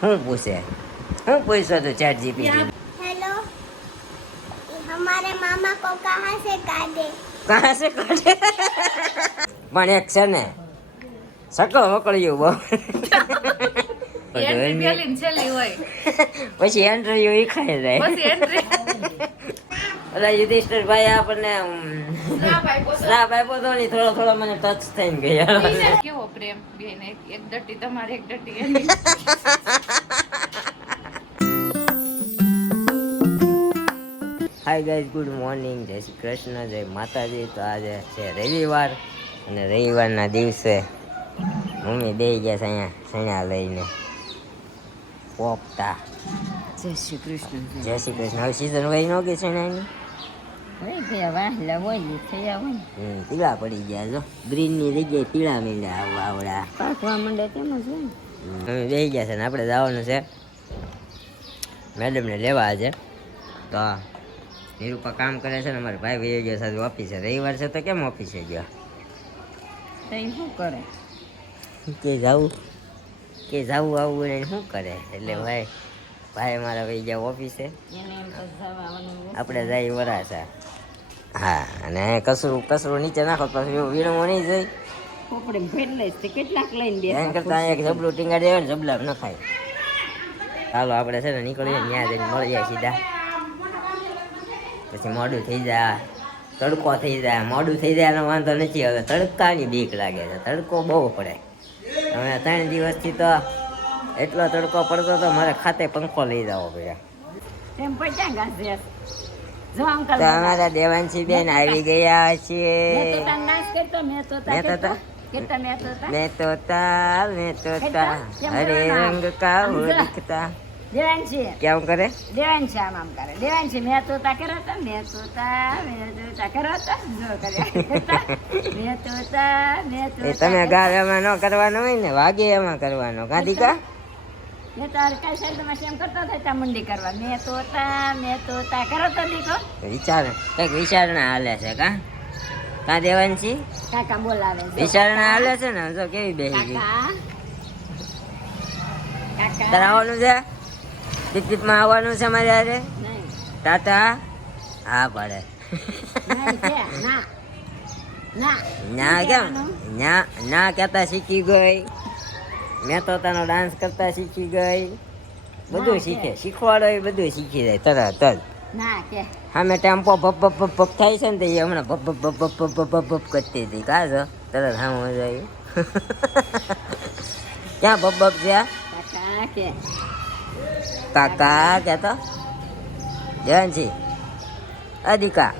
હું પૂછે હું પૂછો તો ચેટ જીપીટી हेलो हमारे मामा को कहाँ से काटे कहाँ से काटे પણ એક છે ને સકળ વકળ્યું બહુ પછી એન્ટ્રી ઈ ખાઈ જાય ઓલા યુધિષ્ઠિર ભાઈ આપણને શ્રાપ આપ્યો તો ને થોડો થોડો મને ટચ થઈને ગયા કેવો પ્રેમ બેન એક ડટી તમારે એક ડટી એની હાય ગાઈઝ ગુડ મોર્નિંગ જય શ્રી કૃષ્ણ જય માતાજી તો આજે છે રવિવાર અને રવિવારના દિવસે મમ્મી બેસી ગયા છે અહીંયા સણા લઈને પોપટા જય શ્રી કૃષ્ણ જય શ્રી કૃષ્ણ હવે સીઝન વહી ન ગઈ સણાની પીળા પડી ગયા જો ગ્રીન ની જગ્યાએ પીળા મીંડા આવડા પાકવા માંડે તેમ જ હોય મમ્મી બેસી ગયા છે ને આપણે જવાનું છે મેડમને લેવા આજે તો નિરૂપા કામ કરે છે ને અમારે ભાઈ વહી ગયો સાથે ઓફિસે રવિવાર છે તો કેમ ઓફિસે ગયો તઈ શું કરે કે જાવું આવું ને શું કરે એટલે ભાઈ મારા વહી ગયા ઓફિસે એને એમ તો જવાનું આપણે જઈ વરાસા હા અને કસરું નીચે નાખો પછી વીણવું નહીં જઈ પોપડે ફેરલે તે કેટલાક લઈને દે એમ કરતા એક જબલું ટીંગા દેવે ને જબલા ન ખાય ચાલો આપણે છે ને નીકળીએ ત્યાં જઈને મળીએ સીધા પછી મોડું થઈ જાય તડકો થઈ જાય મોડું થઈ જાય એનો વાંધો નથી હવે તડકાની બીક લાગે છે તડકો બહુ પડે હવે 3 દિવસથી તો એટલો તડકો પડતો તો મારે ખાતે પંખો લઈ જવો પડે તેમ પૈસા ગાશે જો અંકલ તો અમારા દેવાંશી બેન આવી ગયા છે મેં તો તાર નાશ કરતો મેં તો હરે રંગ કા હો દિખતા દેવાંશી કેમ કરે દેવાંશી આમ કરે દેવાંશી મેં તો તા કરો તો મેં તો તા કરો તો જો કરે મેં તો એ તમે ગાવ એમાં ન કરવાનો હોય ને વાગે એમાં કરવાનો ગાંધીકા મેં તાર કઈ શબ્દમાં સેમ કરતો થાય તા મંડી કરવા મેં તો તા કરો તો દીકો કઈક વિચારણા હાલે છે કા દેવાંશી કાકા બોલાવે છે વિચારણા હાલે છે ને જો કેવી બેસી ગઈ કાકા તારે આવવાનું છે ટિકિટમાં આવવાનું છે મારે યારે નહીં ટાટા હા પડે નહીં છે ના ના કેમ ના કહેતા શીખી ગઈ મેં તો તાનો ડાન્સ કરતા શીખી ગઈ બધું શીખે શીખવાડો એ બધું શીખી જાય તરત જ ના કે સામે ટેમ્પો ભપ ભપ ભપ ભપ થાય છે ને તો એ હમણાં ભપ ભપ ભપ ભપ ભપ ભપ ભપ કરતી હતી કા છો તરત સામે મજા આવી ક્યાં ભપ ભપ છે કાકા કે કાકા કહેતો દેવાંશી અધિકા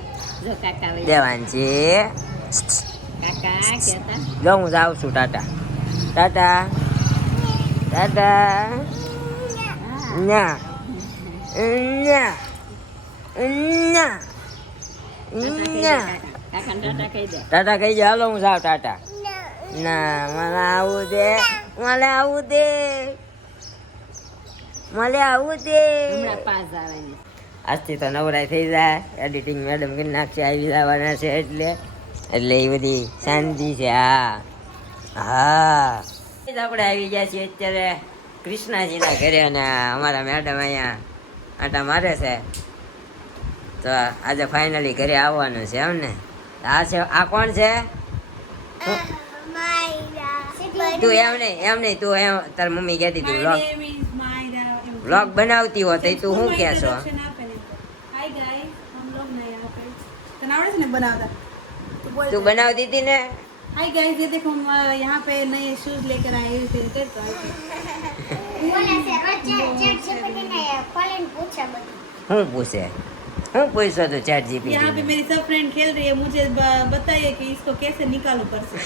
જો કાકા વઈ દેવાંશી કાકા કેતા જો હું જાઉં છું ટાટા ટાટા ટાટા ન્યા ન્યા ન્યા ન્યા કાકા ટાટા કહી દે ટાટા કહી જાય હાલો હું જાઉં ટાટા ના મને આવું દે મને આવું દે મને આવું દે હમણાં પાસ આવે ને આજથી તો નવરાઈ થઈ જાય એડિટિંગ મેડમ કરી નાખશે આવી જવાના છે એટલે એ બધી શાંતિ છે હા આપણે આવી ગયા છીએ અત્યારે કૃષ્ણાજીના ઘરે અને અમારા મેડમ અહીંયા આટા મારે છે તો આજે ફાઇનલી ઘરે આવવાનું છે એમ ને આ કોણ છે તું એમ નહીં તું એમ તાર મમ્મી કહેતી હતી વ્લોગ બનાવતી હો તો તું શું કહેશો તું બનાવતી હતી ને हाय गाइस ये देखो हम यहाँ पे नए शूज लेकर आए हैं फिर कर तो શું પૂછે શું પૂછો તું ચેટ જીપીટી यहाँ पे मेरी सब फ्रेंड खेल रही है मुझे बताइए कि इसको कैसे निकालूं पर से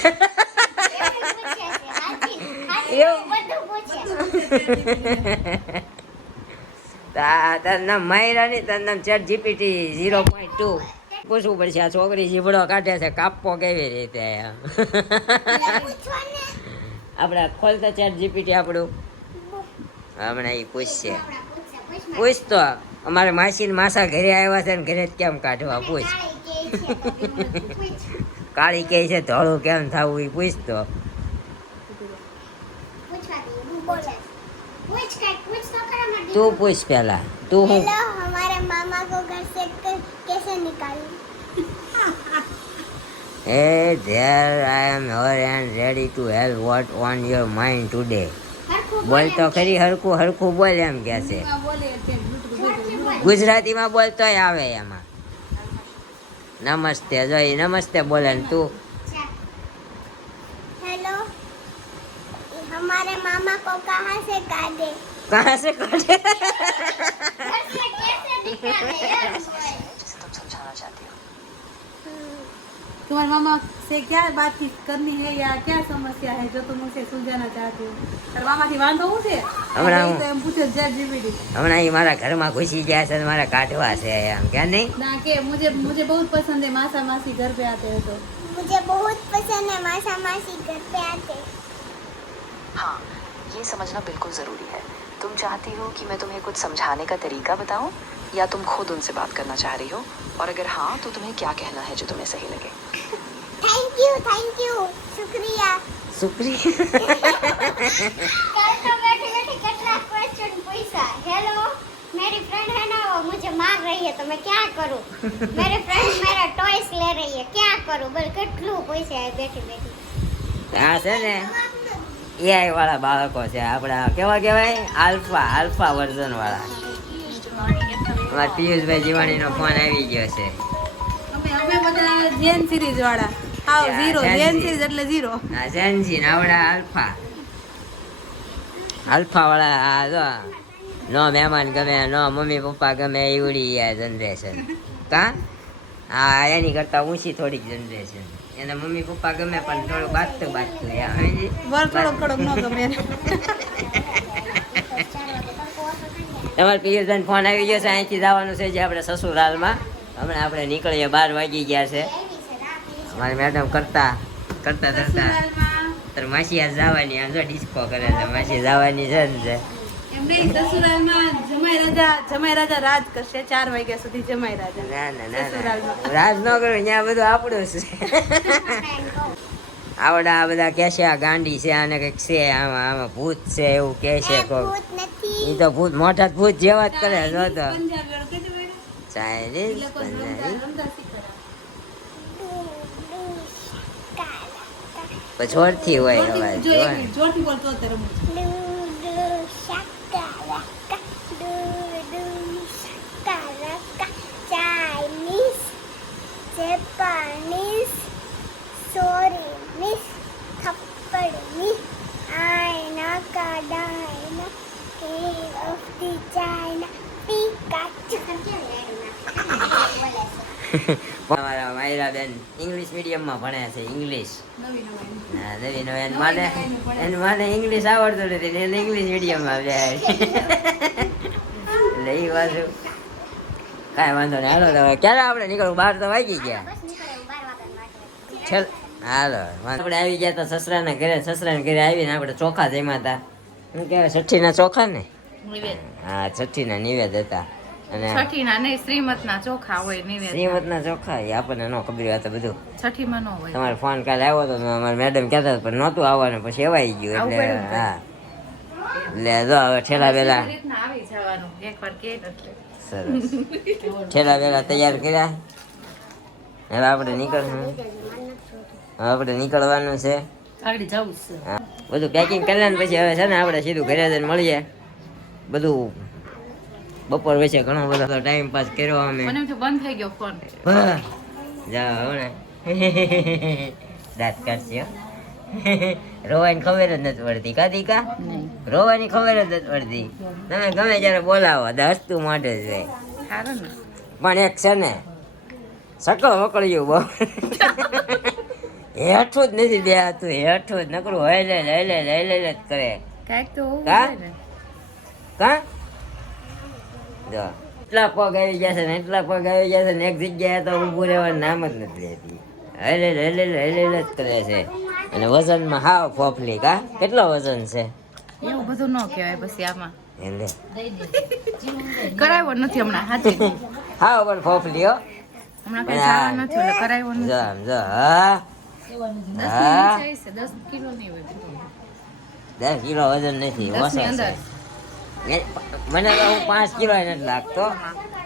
તાર નામ માયરા નહીં તાર નામ ચેટ જીપીટી 0.2 પૂછવું પડશે આ છોકરી જીભડો કાઢે છે કાપવો કેવી રીતે આપણે ખોલતા ચેટ જીપીટી આપણું હમણાં એ પૂછશે પૂછ તો અમારે માસી ને માસા ઘરે આવ્યા છે ને ઘરે જ કેમ કાઢવા પૂછ કાળી કહે છે ધોળું કેમ થવું એ પૂછ તો पूछ तो करो मत। તું પૂછ પહેલા તું હું हेलो हमारे मामा को घर से कैसे निकालूं? Hey there, I am here and ready to help what on your mind today. બોલ તો ખરી હરખું હરખું બોલ એમ કે છે ગુજરાતીમાં બોલ તોય આવે એમાં નમસ્તે જો ઈ નમસ્તે બોલે ને તું हेलो हमारे मामा को कहाँ से काटे? कहाँ से काटे घर से कैसे निकाले यार? तुम्हारे मामा से क्या बातचीत करनी है या क्या समस्या है जो तुम उसे सुलझाना चाहते हो? तारा मामा થી વાંધો હું છે હમણાં એ તો એમ પૂછે ChatGPT હમણાં ઈ મારા ઘરમાં ઘૂસી ગયા છે ને મારે કાઢવા છે એમ કે નહીં ना के मुझे बहुत पसंद है मासा मासी घर पे आते हैं तो मुझे बहुत पसंद है मासा मासी घर पे आते। हाँ, ये समझना बिल्कुल ज़रूरी है। तुम चाहती हो कि मैं तुम्हें कुछ समझाने का तरीका बताऊं या तुम खुद उनसे बात करना चाह रही हो? और अगर हाँ तो तुम्हें क्या कहना है जो तुम्हें सही लगे? थैंक यू शुक्रिया। શુક્રિયા कल तो बैठे बैठे कितना क्वेश्चन पूछा। हेलो मेरी फ्रेंड है ना वो मुझे मार रही है तो मैं क्या करूं? मेरे फ्रेंड मेरा टॉयस ले रही है क्या करूं? बोल કેટલું પૂછે બેઠી બેઠી। આ છે ને એઆઈ વાળા બાળકો છે આપણા કેવા કહેવાય આલ્ફા વર્ઝન વાળા અમારા પિયુષભાઈ જીવાણીનો ફોન આવી ગયો છે અમે બધા જેન સિરીઝ વાળા હાવ Yeah, ઝીરો Gen જેન Z. સિરીઝ એટલે ઝીરો આ જેનજી ને આવડા આલ્ફા વાળા આ જો નો મહેમાન ગમે નો મમ્મી પપ્પા ગમે એવડી આ જનરેશન કા આ એની કરતા ઊંચી થોડીક જનરેશન એને મમ્મી પપ્પા ગમે પણ થોડું બાજતું સમજી વર થોડોક થોડોક ન ગમે તમારે પિયુષભાઈ ફોન આવી ગયો છે અહીંથી જવાનું છે જે આપણે સસુરાલમાં હમણાં આપણે નીકળીએ 12 વાગી ગયા છે અમારી મેડમ કરતા તાર માસી આ જવાની આમ જો ડિસ્કો કરે છે માસી જવાની છે ને એમને સસુરાલમાં જમાઈ રાજા રાજ કરશે 4 વાગ્યા સુધી જમાઈ રાજા ના સસુરાલમાં. રાજ ન કરું ત્યાં બધું આપણું છે આવડા આ બધા કે છે આ ગાંડી છે આને કંઈક છે આમાં ભૂત છે એવું કે છે કોક ભૂત નથી। એ તો ભૂત મોટા ભૂત જેવા જ કરે જો તો પંજાબી વાળો કીધું બેટા? ચાઇનીઝ એ લોકો પંજાબી રમતા શીખવાડે. પછી જોરથી હોય અવાજ જો જો એક જોરથી બોલતો અત્યારે રમું છું. Chinese, Japanese, sorry miss, thappad miss, Aina Kadaina, King of the China, Pikachu. અમારા માયરા બેન ઇંગ્લિશ મીડિયમમાં ભણે છે ઇંગ્લિશ નવી નવી ના નવી નવી એને મને ઇંગ્લિશ આવડતું નથી ને એને ઇંગ્લિશ મીડિયમમાં જાય એટલે એ બાજુ કાંઈ વાંધો નહીં હાલો તો હવે ક્યારે આપણે નીકળવું 12 તો વાગી ગયા હાલો આપણે આવી ગયા તો સસરાના ઘરે આવીને આપણે ચોખા જમ્યા હતા શું કહેવાય છઠ્ઠીના ચોખા ને હા છઠ્ઠીના નિવેદ હતા અને છઠ્ઠીના નહીં શ્રીમતના ચોખા હોય નિવેદ શ્રીમતના ચોખા એ આપણને ન ખબર હોય તો બધું છઠ્ઠીમાં ન હોય તમારો ફોન કાલે આવ્યો હતો અમારા મેડમ કહેતા હતા પણ નહોતું આવવાનું પછી એવાઈ ગયું આવું એટલે પડ્યું ને? હા એટલે જો હવે ઠેલા વેલા કેવી રીતના આવી જવાનું એકવાર કે એટલે સરસ ઠેલા વેલા તૈયાર કર્યા હવે આપણે નીકળવાનું છે આગળ જવું છે હા બધું પેકિંગ કરી લે ને પછી હવે છે ને આપણે સીધું ઘરે જઈને મળીએ બધું બપોર વચ્ચે ઘણો બધો ટાઈમ પાસ કર્યો અમે મને એમ થયું બંધ થઈ ગયો ફોન હા. જાઓ હવે ને દાંત કાઢશે હો. રોવાની ખબર જ નથી પડતી કાદી કા રોવાની ખબર જ નથી પડતી તમે ગમે ત્યારે બોલાવો તો હસતું માટે જ રહે સારું ને પણ એક છે ને સકળ વકળ્યું બહુ હેઠું જ નથી બે હતું હેઠું જ નકરું હલે જ કરે કાંઈક તો હોવું કા? જોઈએ ને. કા જો એટલા પગ આવી ગયા છે ને એક જગ્યાએ તો ઊભું રહેવાનું નામ જ નથી લેતી હલે જ કરે છે અને વજનમાં હાવ ફોફલી કા કેટલો વજન છે એવું બધું ન કહેવાય પછી આમાં એટલે કરાવ્યો નથી હમણાં સાચી હાવ પણ ફોફલી હો હમણાં કઈ જવાનું નથી એટલે કરાવ્યો નથી જો આમ જો હા 10 હા. ની નીચે હશે, 10 કિલો નહીં હોય 10 કિલો વજન નથી 10 ની ઓછો અંદર છે મને તો હું 5 કિલો નથી લાગતો.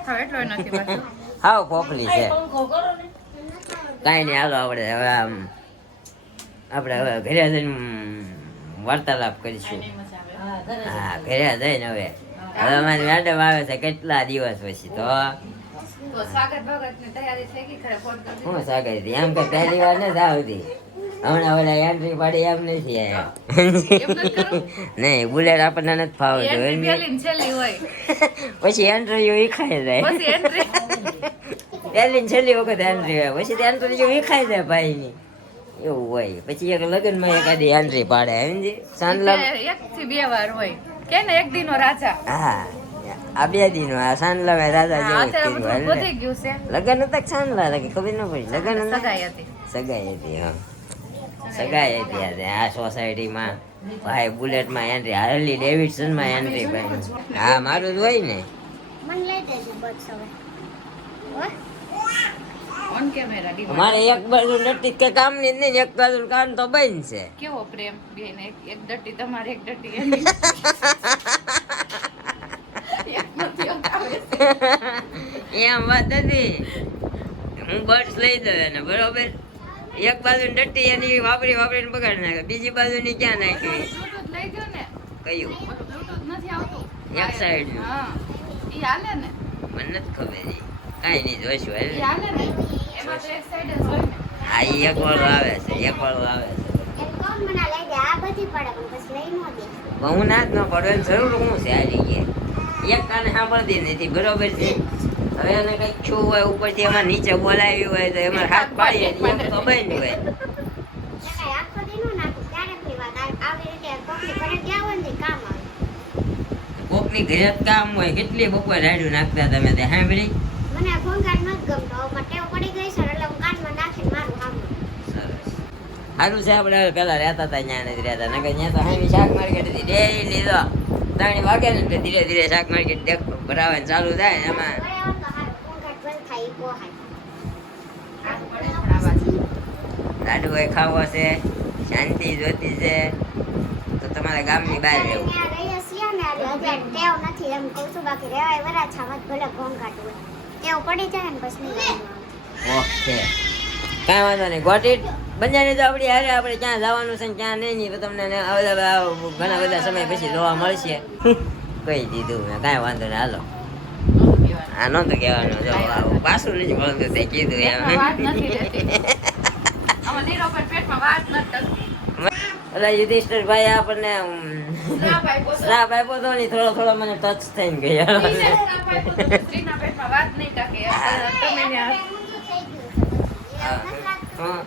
હવે એટલો નથી પાછું. હાવ પોપલી છે. કાંઈ નહીં, હાલો આપણે હવે હવે ઘરે જઈને વાર્તાલાપ કરીશું. હા, ઘરે જઈને હવે અમારી મેડમ આવે છે કેટલા દિવસ પછી. તો તો સ્વાગત ભગતની તૈયારી થઈ ગઈ ખરે ફોન કરી શું સ્વાગત હતી? એમ કે પહેલી વાર નથી આવતી. હમણાં ઓલા એન્ટ્રી પાડી એમ નથી આવ્યા. નહીં, બુલેટ આપણને નથી ફાવતું. એન્ટ્રી પહેલી ને છેલ્લી હોય પછી એન્ટ્રી વિખાઈ જાય. પછી એન્ટ્રી પહેલી ને છેલ્લી વખત એન્ટ્રી હોય, પછી એન્ટ્રી વિખાઈ જાય ભાઈની. એવું હોય. પછી એક લગ્નમાં એકાદી એન્ટ્રી પાડે, સમજી? સાંજલા 1 થી 2 વાર હોય કે ને એક દીનો રાજા. હા, આ 2 દિનો આ સાંજલા મેં રાજા જેવું જ અત્યારે કર્યું. બધું વધી ગયું છે. લગ્ન હતા કે સાંજલા હતા કે ખબર ન પડી. લગ્ન હતા, સગાઈ હતી. સગાઈ હતી. હા, સગાઈ હતી. આ સોસાયટીમાં ભાઈ બુલેટમાં એન્ટ્રી, હાર્લી ડેવિડસનમાં એન્ટ્રી ભાઈ. હા, મારું જ હોય ને. મને લઈ દેજો બસ હવે. હો? ઓન કેમેરા ડીમાં. મારે એક બાજુ ડટ્ટી કે કામની જ નહીં, એક બાજુ કામ તો બંધ છે. કેવો પ્રેમ બેન, એક ડટ્ટી તમારે એક ડટ્ટી એની. એક નથી આવે છે. એમ વાત હતી. હું બર્ડ્સ લઈ દઉં એને, બરોબર. એક બાજુ ડટ્ટી એની વાપરીને બગાડી નાખે, બીજી બાજુની ક્યાં નાખી? બ્લૂટૂથ લઈ ગયો ને. કયું? બ્લૂટૂથ નથી આવતું. એક side નું. હા. ઈ હાલે ને. મને નથી ખબર. કાંઈ નહીં, જોઈશું ઈ હાલ. હાલે ને. એમાં તો એક સાઈડ જ હોય ને. હા, ઈ એક વાળો આવે છે, એક વાળો આવે છે. એમ કોણ મને લઈ દે? આ બધી પડે પણ પછી લઈ ન દે. પણ હું ના જ ન પડો એની જરૂર શું છે આ જગ્યાએ? એક કાને સાંભળતી નથી, બરોબર છે. હવે એને કંઈક છું હોય ઉપરથી એમાં નીચે બોલાવી હોય તો એમાં હાથ પાડીએ એમ તો બંધ હોય. એ કાંઈ આખો દી નો નાખું. ક્યારેકની વાત. આવી રીતે કોકની ઘરે ગયા હોય ને તો કામ આવે. કોકની ઘરે જ કામ હોય, કેટલી બપોર રાડ્યું નાખતા તમે તે સાંભળી? મને ઘોંઘાટ નથી ગમતો. હવે ટેવ પડી ગઈ છે એટલે હું કાનમાં નાખીને મારું સાંભળું. સરસ. સારું છે, આપણે હવે પેલા રહેતા હતા ત્યાં નથી રહેતા, નકર ત્યાં તો હામી શાક માર્કેટ હતી ડેઈલી તો 3 વાગે ને એટલે ધીરે ધીરે શાક માર્કેટ ભરાવે ચાલુ થાય એમાં. ઘરે આવો તો હારું. ઘોંઘાટ બંધ થાય ઈ પોહાય. આવું પડે પણ આ બાજુ. લાડુ હોય ખાવો છે, શાંતિ જોતી છે તો તમારા ગામની બહાર રહેવું. ત્યાં રહીએ છીએ ને એટલે હજાર ટેવ નથી એમ કહું છું. બાકી રહેવાય વરાછામાં જ ભલે ઘોંઘાટ હોય. ટેવ પડી જાય ને પછી નહીં રહેવાનું. ઓકે, કાંઈ વાંધો નહીં. ગોટી બંજાની તો આપણી હારે આપણે ક્યાં જવાનું છે ને ક્યાં નહીં તો તમને ઘણા બધા સમય પછી જોવા મળશે. કહી દીધું મેં, કાંઈ વાંધો નહીં, હાલો. આ નહોતું કહેવાનું, જો પાછું નથી મળતું તે કીધું પેટમાં એમ. વાત નથી રહેતી. આમાં નીરો પણ પેટમાં વાત નથી થતી. એટલે યુધિષ્ઠિરભાઈ આપણને શ્રાપ આપ્યો તો. શ્રાપ આપ્યો તો ને થોડો મને ટચ થઈને ગયા. સ્ત્રીને શ્રાપ આપ્યો તો સ્ત્રીના પેટમાં વાત નહીં ટકે. તમે ને આ ઊંધું થઈ ગયું છે બધું. એવું નથી લાગતું? હા,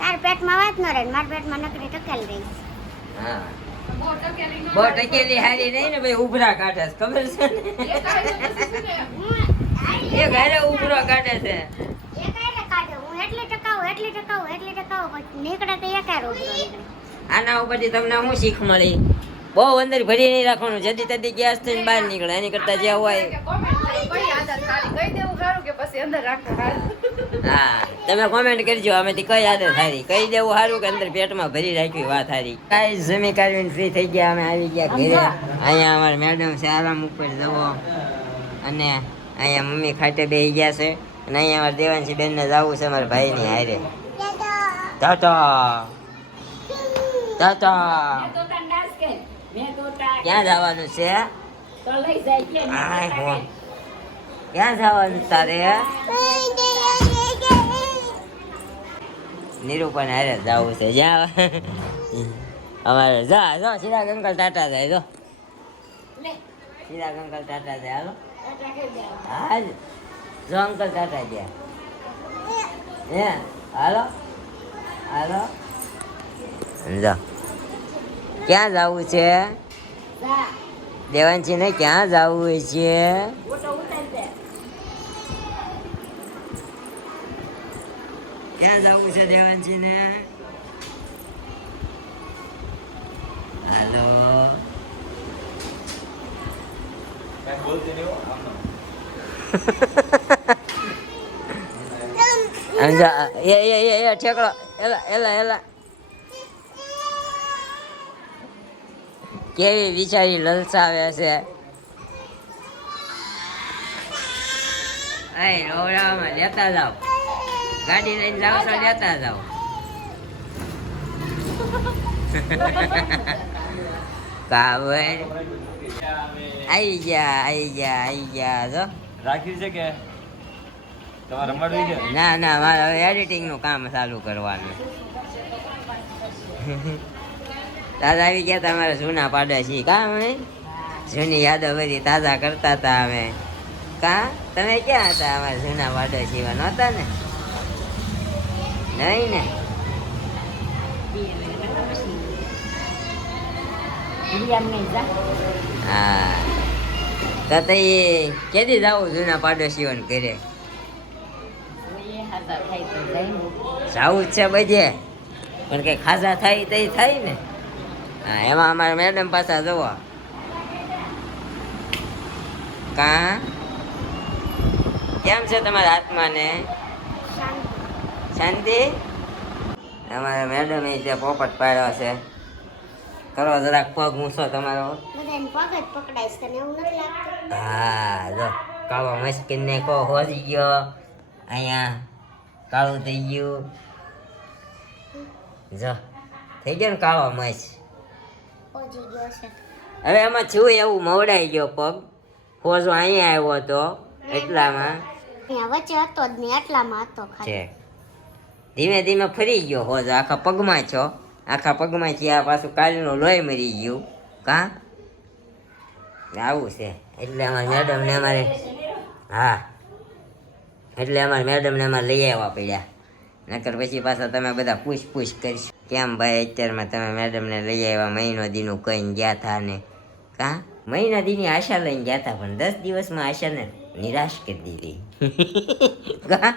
તાર પેટમાં વાત ન રહે ને મારા પેટમાં નકરી ટકેલી રહી. હા. બહુ ટકેલી ન બહુ લાગે. ટકેલી હારી નહીં ને ભાઈ, ઉભરા કાઢે છે, ખબર છે ને? એક આયુ નથી ને. એ ઘરે ઉભરો કાઢે છે. એ કાંઈ કાઢે. હું એટલી ટકાવું પછી નીકળે તો એકાય રોજ નીકળે. આના ઉપરથી તમને શું શીખ મળી? બહુ અંદર ભરી નહીં રાખવાનું, જદી તદી ગેસ થઈને બહાર નીકળે, એની કરતા જે હોય. કે comment કરો, કઈ આદત સારી? કહી દેવું સારું કે પછી અંદર રાખવું સારું? હા, તમે કોમેન્ટ કરજો, આમાંથી કઈ આદત સારી, કહી દેવું સારું કે અંદર પેટમાં ભરી રાખવી વાત સારી. કાંઈ જમી કાઢીને ફ્રી થઈ ગયા, અમે આવી ગયા ઘરે. અહીંયા અમારા મેડમ છે આરામ ઉપર જવો, અને અહીંયા મમ્મી ખાટે બેસી ગયા છે, અને અહીંયા અમારા દેવાંશી બેનને જવું છે અમારા ભાઈની હારે. ટાટા ટાટા. ક્યાં જવાનું છે? આય હો. ક્યાં જવાનું તારે? નિરૂપણ હારે જવું છે. જ્યાં અમારે જા ચિરાગ અંકલ ટાટા જાય, જો ચિરાગ અંકલ ટાટા જાય. હાલો હા જો અંકલ ટાટા ગયા. હે હાલો હાલો. જો ક્યાં જવું છે દેવાંશી ને? ક્યાં જવું છે? ક્યાં જવું છે દેવાંશી ને? હાલો ઠેકડો એલા કેવી બિચારી લલચાવે છે. અહીં રોવડામાં લેતા જાઓ, ગાડી લઈને જાઓ છો લેતા જાઓ. કાવડ આવી ગયા જો. રાખ્યું છે કે તમારે રમાડવી છે? ના મારે હવે એડિટિંગ નું કામ ચાલુ કરવાનું. દાદા આવી ગયા તમારે જૂના પાડોશી કા અમે જૂની યાદો બધી તાજા કરતા હતા અમે કા. તમે ક્યાં હતા અમારા જૂના પાડોશી નહોતા ને? નહીં ને? હા તો એ કેદી જાવું જૂના પાડોશીઓને ઘરે? જાવું જ છે બધે, પણ કઈ ખાસા થાય તો થાય ને. હા એમાં અમારા મેડમ પાછા જવો કા. કેમ છે તમારા આત્માને? શાંતિ? અમારા મેડમ એ ત્યાં પોપટ પાડ્યો છે. કરો જરાક પગ ઊંચો તમારો. બધાને પગ જ પકડાઈશ, તને એવું નથી લાગતું? હા જો કાળો મસ્કીન ને કો હોજી ગયો, અહીંયા કાળું થઈ ગયું. જો થઈ ગયો ને કાળો મસ. પહોંચી ગયો છે. હવે એમાં છું એવું મવડાઈ ગયો પગ. હોજો અહીંયા આવ્યો હતો એટલામાં અહીંયા વચ્ચે હતો જ નહીં, આટલામાં હતો ખાલી. છે. ધીમે ધીમે ફરી ગયો હોજો, આખા પગમાં છો. આખા પગમાંથી આ પાછું કાલનું લોહી મરી ગયું કા. આવું છે એટલે અમારે મેડમને અમારે હા એટલે અમારે મેડમને અમારે લઈ આવવા પડ્યા. નકર પછી પાછા તમે બધા પૂછ કરીશ કેમ ભાઈ અત્યારમાં તમે મેડમને લઈ આવ્યા, મહિનો દીનું કહીને ગયા હતા ને કા. મહિના દીની આશા લઈને ગયા હતા પણ 10 દિવસમાં આશાને નિરાશ કરી દીધી કા.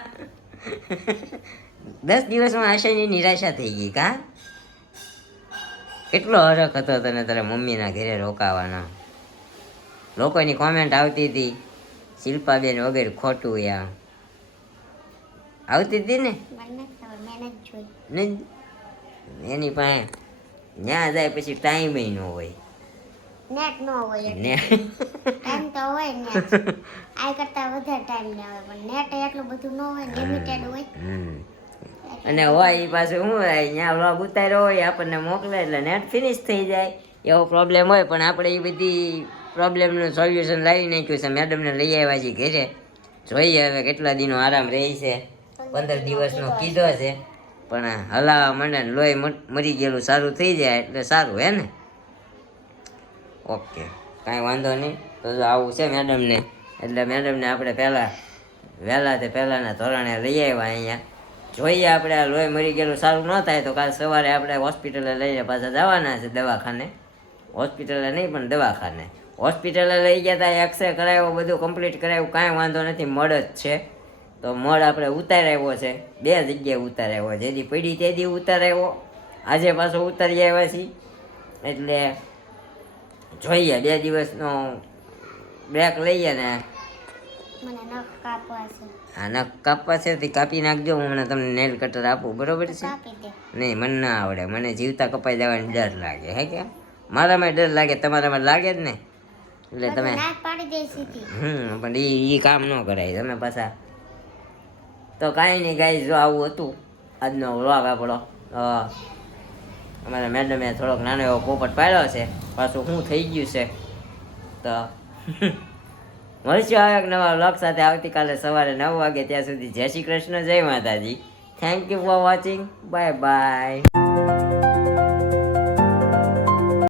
10 દિવસમાં આશાની નિરાશા થઈ ગઈ કા. કેટલો હરખ હતો તને તારા મમ્મીના ઘરે રોકાવાનો. લોકોની કોમેન્ટ આવતી હતી શિલ્પાબેન વગેરે ખોટું યા આવતી હતી ને. મને નથી ખબર, મેં નથી જોઈ. નહીં એની પાસે ત્યાં જાય પછી ટાઈમ ન હોય નેટ ન હોય એટલે. ને ટાઈમ તો હોય ને આ કરતા વધારે ટાઈમ ને આવે, પણ નેટ એટલું બધું ન હોય, લિમિટેડ હોય. અને હોય એ પાછું શું હોય ત્યાં વ્લોગ ઉતાર્યો હોય આપણને મોકલે એટલે નેટ ફિનિશ થઈ જાય એવો પ્રોબ્લેમ હોય. પણ આપણે એ બધી પ્રોબ્લેમનું સોલ્યુશન લાવી નાખ્યું છે. મેડમને લઈ આવ્યા છીએ ઘરે. જોઈએ હવે કેટલા દિનો આરામ રહે છે. 15 દિવસનો કીધો છે પણ હલાવા માંડે ને લોહી મરી ગયેલું સારું થઈ જાય એટલે સારું હે ને. ઓકે કાંઈ વાંધો નહીં. તો જો આવું છે મેડમને એટલે મેડમને આપણે પહેલાંના ધોરણે લઈ આવ્યા અહીંયા. જોઈએ આપણે આ લોહી મરી ગયેલું સારું ન થાય તો કાલ સવારે આપણે હોસ્પિટલે લઈને પાછા જવાના છે દવાખાને. હોસ્પિટલે નહીં પણ દવાખાને. હોસ્પિટલે લઈ ગયા હતા, એક્સરે કરાવ્યો, બધું કમ્પ્લીટ કરાવ્યું, કાંઈ વાંધો નથી, મળ જ છે. તો મળ આપણે ઉતારાવ્યો છે, 2 જગ્યાએ ઉતારાવ્યો. જેથી પડી તેથી ઉતારાવ્યો, આજે પાછો ઉતારી આવ્યા છીએ. એટલે જોઈએ 2 દિવસનો બ્રેક લઈએ ને. મને નખ કાપવા છે. આ નખ કાપવા છે તે કાપી નાખજો. હું હમણાં તમને નેલ કટર આપું, બરોબર છે? કાપી દે. નહીં મને ના આવડે, મને જીવતા કપાઈ જવાની ડર લાગે. હે કે મારામાં ડર લાગે, તમારામાં લાગે જ ને. એટલે તમે નાક પાડી દે સીધી. પણ એ કામ ન કરાય તમે પાછા. તો કાંઈ નહીં ગાઈસ, જો આવું હતું આજનો વ્લોગ આપણો. અમારા મેડમે થોડોક નાનો એવો પોપટ પાડ્યો છે, પાછું શું થઈ ગયું છે. તો મળશું આવે એક નવા વ્લોગ સાથે આવતીકાલે સવારે 9 વાગે. ત્યાં સુધી જય શ્રી કૃષ્ણ, જય માતાજી. Thank you for watching. Bye bye.